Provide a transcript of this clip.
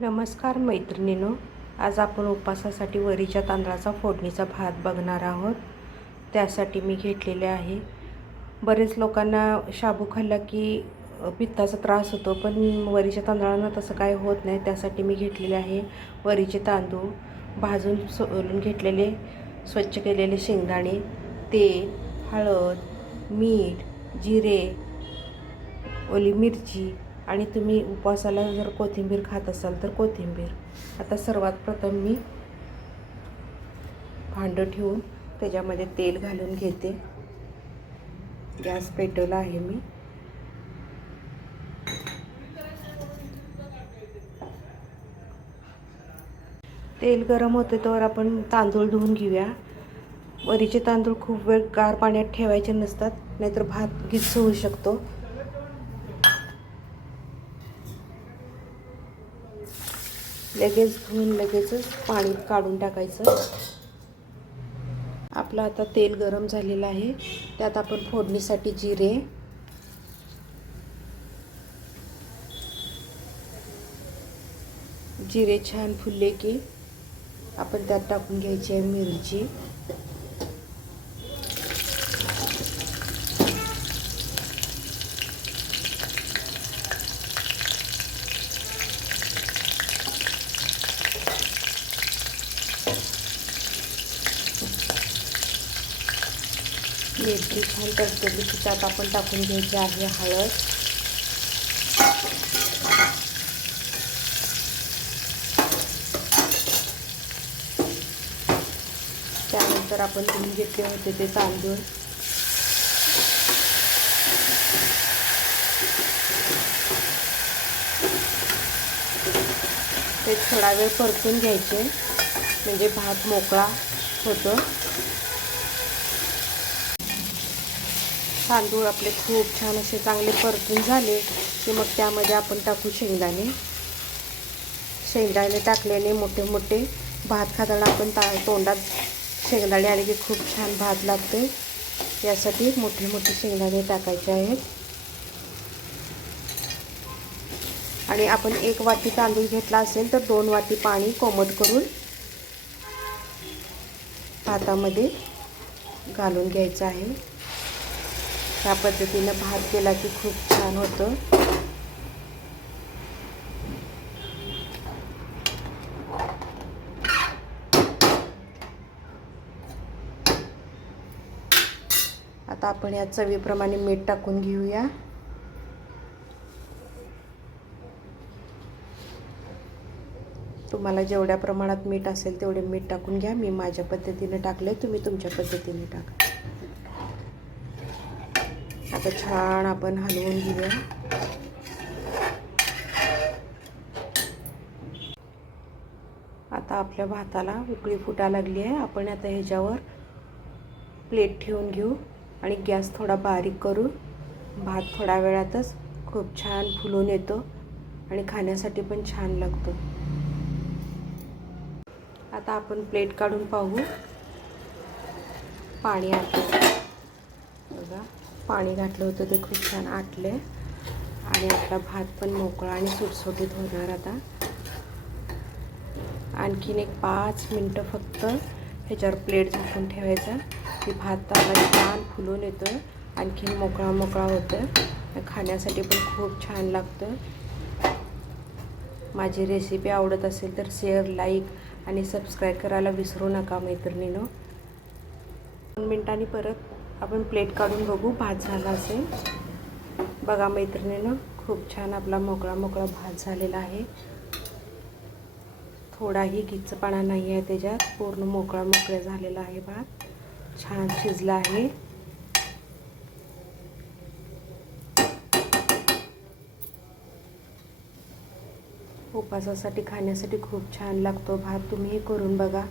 नमस्कार मैत्रिणीनो आज आपण उपवासासाठी वरीच्या तांदळाचा फोडणीचा भात बघणार आहोत. त्यासाठी मी घेतलेले आहे. बरेच लोकांना शाबू खाल्ला की पित्ताचा त्रास होतो पण वरीच्या तांदळांना तसं काय होत नाही. त्यासाठी मी घेतलेले आहे वरीचे तांदूळ भाजून सोलून घेतलेले स्वच्छ केलेले शेंगदाणे तेल हळद मीठ जिरे ओली मिरची आणि तुम्ही उपवासाला जर कोथिंबीर खात असाल तर कोथिंबीर. आता सर्वात प्रथम मी भांडं ठेवून त्याच्यामध्ये तेल घालून घेते. गॅस पेटवला आहे मी. तेल गरम होते तर आपण तांदूळ धुवून घेऊया. वरीचे तांदूळ खूप वेळ गार पाण्यात ठेवायचे नसतात नाहीतर भात गिच्च होऊ शकतो. लगेच घेऊन लगेचच पाणी काढून टाकायचं. आपलं आता तेल गरम झालेलं आहे. त्यात आपण फोडणीसाठी जिरे. जिरे छान फुलले की आपण त्यात टाकून घ्यायची आहे मिरची. मिरची छान तडतडली की त्यात आपण टाकून घ्यायची आहे हळद. त्यानंतर आपण तुम्ही घेतले होते ते तांदूळ. ते थोडा वेळ परतून घ्यायचे. म्हणजे भात मोकळा होतो. तांदूळ आपले खूप छान असे चांगले परतून झाले की मग त्यामध्ये आपण टाकू शेंगदाणे. शेंगदाणे टाकल्याने मोठे मोठे भात खाताना आपण ता तोंडात शेंगदाणे आले की खूप छान भात लागते यासाठी मोठे मोठे शेंगदाणे टाकायचे आहेत. आणि आपण एक वाटी तांदूळ घेतला असेल तर दोन वाटी पाणी कोमट करून भातामध्ये घालून घ्यायचं आहे. ह्या पद्धतीनं भात केला की खूप छान होतं. आता आपण या चवीप्रमाणे मीठ टाकून घेऊया. तुम्हाला जेवढ्या प्रमाणात मीठ असेल तेवढे मीठ टाकून घ्या. मी माझ्या पद्धतीने टाकले तुम्ही तुमच्या पद्धतीने टाका. आता छान आपण हलवून घेऊया. आता आपल्या भाताला उकळी फुटा लागली आहे. आपण आता ह्याच्यावर प्लेट ठेवून घेऊ आणि गॅस थोडा बारीक करू. भात थोड्या वेळातच खूप छान फुलून येतो आणि खाण्यासाठी पण छान लागतो. आता आपण प्लेट काढून पाहू. पाणी आता बघा. पाणी घातलं होतं ते खूप छान आटले. आणि आपला भात पण मोकळा आणि सुटसुटीत होणार आता. आणखीन एक पाच मिनटं फक्त ह्याच्यावर प्लेट झाकून ठेवायचा. की भात आपला छान फुलून येतो आणखीन मोकळा मोकळा होतं खाण्यासाठी पण खूप छान लागतं माझी रेसिपी आवडत असेल तर शेअर लाईक आणि सबस्क्राईब करायला विसरू नका मैत्रिणीनं. दोन मिनटांनी परत आपण प्लेट काढून बघू भात झाला असेल. बघा मैत्रिणीनं खूप छान आपला मोकळा मोकळा भात झालेला आहे. थोडाही गिच्चपणा नाही आहे त्याच्यात पूर्ण मोकळा मोकळा झालेला आहे भात. छान शिजला आहे. उपासासाठी खाण्यासाठी खूप छान लागतो भात. तुम्हीही करून बघा.